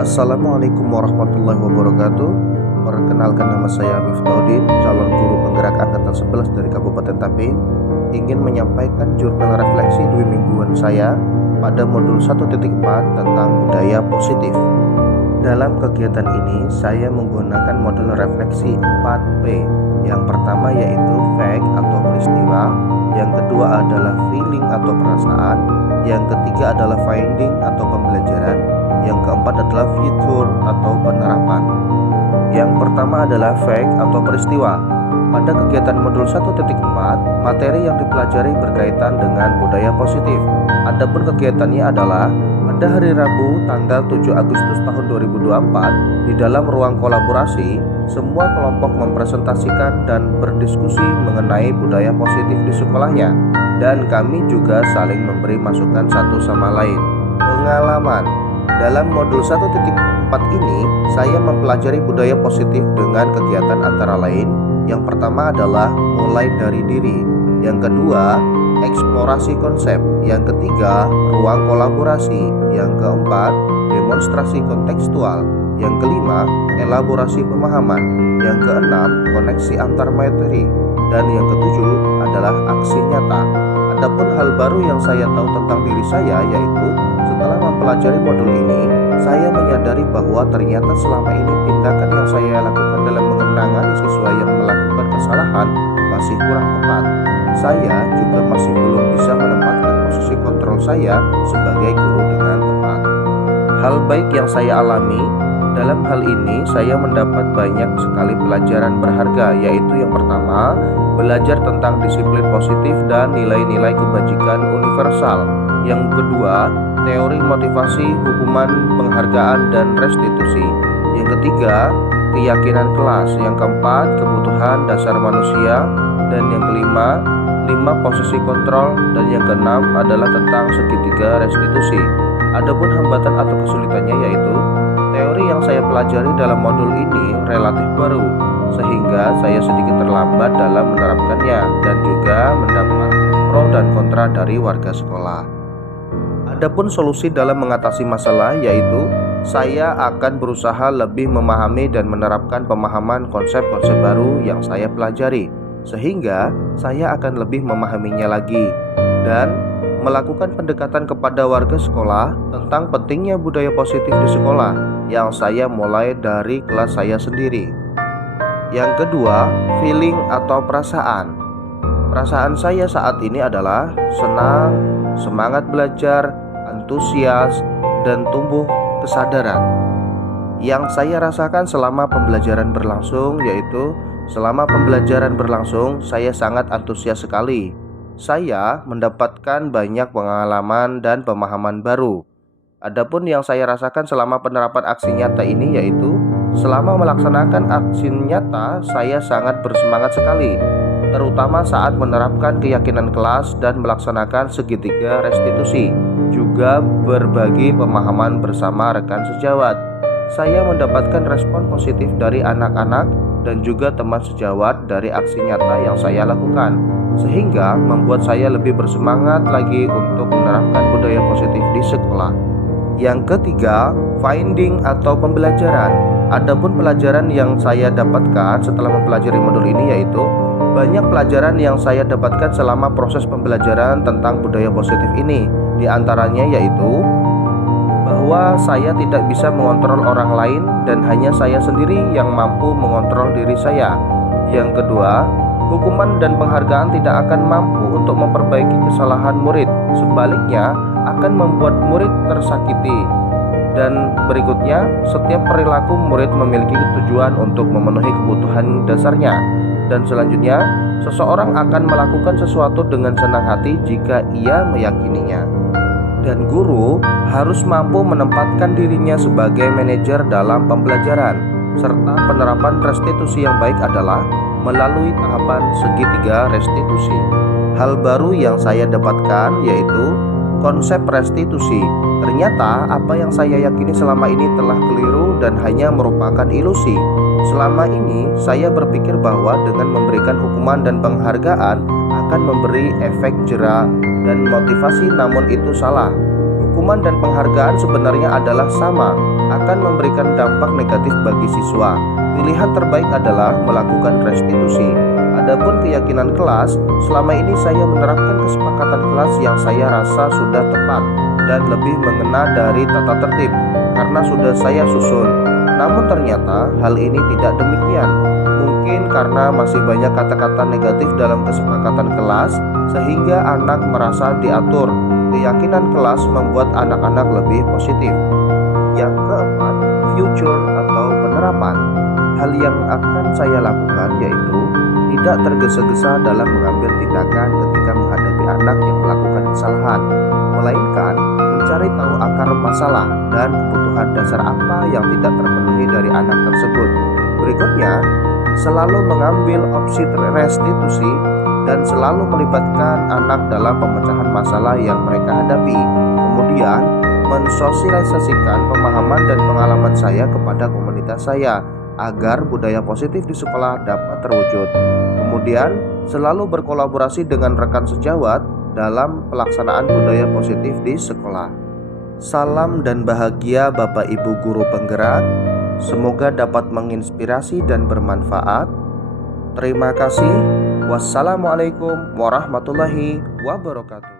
Assalamualaikum warahmatullahi wabarakatuh. Perkenalkan, nama saya Miftahudin, calon guru penggerak angkatan 11 dari Kabupaten Tapin. Ingin menyampaikan jurnal refleksi 2 mingguan saya pada modul 1.4 tentang budaya positif. Dalam kegiatan ini saya menggunakan model refleksi 4P. Yang pertama yaitu fact atau peristiwa, yang kedua adalah feeling atau perasaan, yang ketiga adalah finding atau pembelajaran, yang keempat adalah future atau penerapan. Yang pertama adalah fact atau peristiwa. Pada kegiatan modul 1.4, materi yang dipelajari berkaitan dengan budaya positif. Adapun kegiatannya adalah pada hari Rabu tanggal 7 Agustus tahun 2024 di dalam ruang kolaborasi, semua kelompok mempresentasikan dan berdiskusi mengenai budaya positif di sekolahnya, dan kami juga saling memberi masukan satu sama lain. Pengalaman dalam modul 1.4 ini, saya mempelajari budaya positif dengan kegiatan antara lain. Yang pertama adalah mulai dari diri, yang kedua eksplorasi konsep, yang ketiga ruang kolaborasi, yang keempat demonstrasi kontekstual, yang kelima elaborasi pemahaman, yang keenam koneksi antar materi, dan yang ketujuh adalah aksi nyata. Adapun hal baru yang saya tahu tentang diri saya yaitu setelah mempelajari modul ini, saya menyadari bahwa ternyata selama ini tindakan yang saya lakukan dalam mengenangani siswa yang melakukan kesalahan masih kurang tepat. Saya juga masih belum bisa menempatkan posisi kontrol saya sebagai guru dengan tepat. Hal baik yang saya alami dalam hal ini, saya mendapat banyak sekali pelajaran berharga, yaitu yang pertama, belajar tentang disiplin positif dan nilai-nilai kebajikan universal. Yang kedua, teori motivasi, hukuman, penghargaan, dan restitusi. Yang ketiga, keyakinan kelas. Yang keempat, kebutuhan dasar manusia. Dan yang kelima, 5 posisi kontrol. Dan yang keenam adalah tentang segitiga restitusi. Adapun hambatan atau kesulitannya yaitu teori yang saya pelajari dalam modul ini relatif baru, sehingga saya sedikit terlambat dalam menerapkannya dan juga mendapat pro dan kontra dari warga sekolah. Adapun solusi dalam mengatasi masalah yaitu saya akan berusaha lebih memahami dan menerapkan pemahaman konsep-konsep baru yang saya pelajari, sehingga saya akan lebih memahaminya lagi dan melakukan pendekatan kepada warga sekolah tentang pentingnya budaya positif di sekolah yang saya mulai dari kelas saya sendiri. Yang kedua, feeling atau perasaan. Perasaan saya saat ini adalah senang, semangat belajar, antusias, dan tumbuh kesadaran. Yang saya rasakan selama pembelajaran berlangsung yaitu selama pembelajaran berlangsung saya sangat antusias sekali. Saya mendapatkan banyak pengalaman dan pemahaman baru. Adapun yang saya rasakan selama penerapan aksi nyata ini yaitu selama melaksanakan aksi nyata saya sangat bersemangat sekali, terutama saat menerapkan keyakinan kelas dan melaksanakan segitiga restitusi, juga berbagi pemahaman bersama rekan sejawat. Saya mendapatkan respon positif dari anak-anak dan juga teman sejawat dari aksi nyata yang saya lakukan, sehingga membuat saya lebih bersemangat lagi untuk menerapkan budaya positif di sekolah. Yang ketiga, finding atau pembelajaran. Adapun pelajaran yang saya dapatkan setelah mempelajari modul ini yaitu banyak pelajaran yang saya dapatkan selama proses pembelajaran tentang budaya positif ini. Di antaranya yaitu bahwa saya tidak bisa mengontrol orang lain dan hanya saya sendiri yang mampu mengontrol diri saya. Yang kedua, hukuman dan penghargaan tidak akan mampu untuk memperbaiki kesalahan murid, sebaliknya akan membuat murid tersakiti. Dan berikutnya, setiap perilaku murid memiliki tujuan untuk memenuhi kebutuhan dasarnya. Dan selanjutnya, seseorang akan melakukan sesuatu dengan senang hati jika ia meyakininya. Dan guru harus mampu menempatkan dirinya sebagai manajer dalam pembelajaran, serta penerapan restitusi yang baik adalah melalui tahapan segitiga restitusi. Hal baru yang saya dapatkan yaitu konsep restitusi. Ternyata apa yang saya yakini selama ini telah keliru dan hanya merupakan ilusi. Selama ini saya berpikir bahwa dengan memberikan hukuman dan penghargaan akan memberi efek jera dan motivasi, namun itu salah. hukuman dan penghargaan sebenarnya adalah sama, akan memberikan dampak negatif bagi siswa. Pilihan terbaik adalah melakukan restitusi. Adapun keyakinan kelas, selama ini saya menerapkan kesepakatan kelas yang saya rasa sudah tepat dan lebih mengena dari tata tertib karena sudah saya susun. Namun ternyata hal ini tidak demikian. Mungkin karena masih banyak kata-kata negatif dalam kesepakatan kelas sehingga anak merasa diatur. Keyakinan kelas membuat anak-anak lebih positif. Yang keempat, future atau penerapan. Hal yang akan saya lakukan yaitu tidak tergesa-gesa dalam mengambil tindakan ketika menghadapi anak yang melakukan kesalahan, melainkan mencari tahu akar masalah dan kebutuhan dasar apa yang tidak terpenuhi dari anak tersebut. Berikutnya, selalu mengambil opsi restitusi dan selalu melibatkan anak dalam pemecahan masalah yang mereka hadapi. Kemudian, mensosialisasikan pemahaman dan pengalaman saya kepada komunitas saya agar budaya positif di sekolah dapat terwujud. Kemudian, selalu berkolaborasi dengan rekan sejawat dalam pelaksanaan budaya positif di sekolah. Salam dan bahagia Bapak Ibu guru penggerak. Semoga dapat menginspirasi dan bermanfaat. Terima kasih. Wassalamualaikum warahmatullahi wabarakatuh.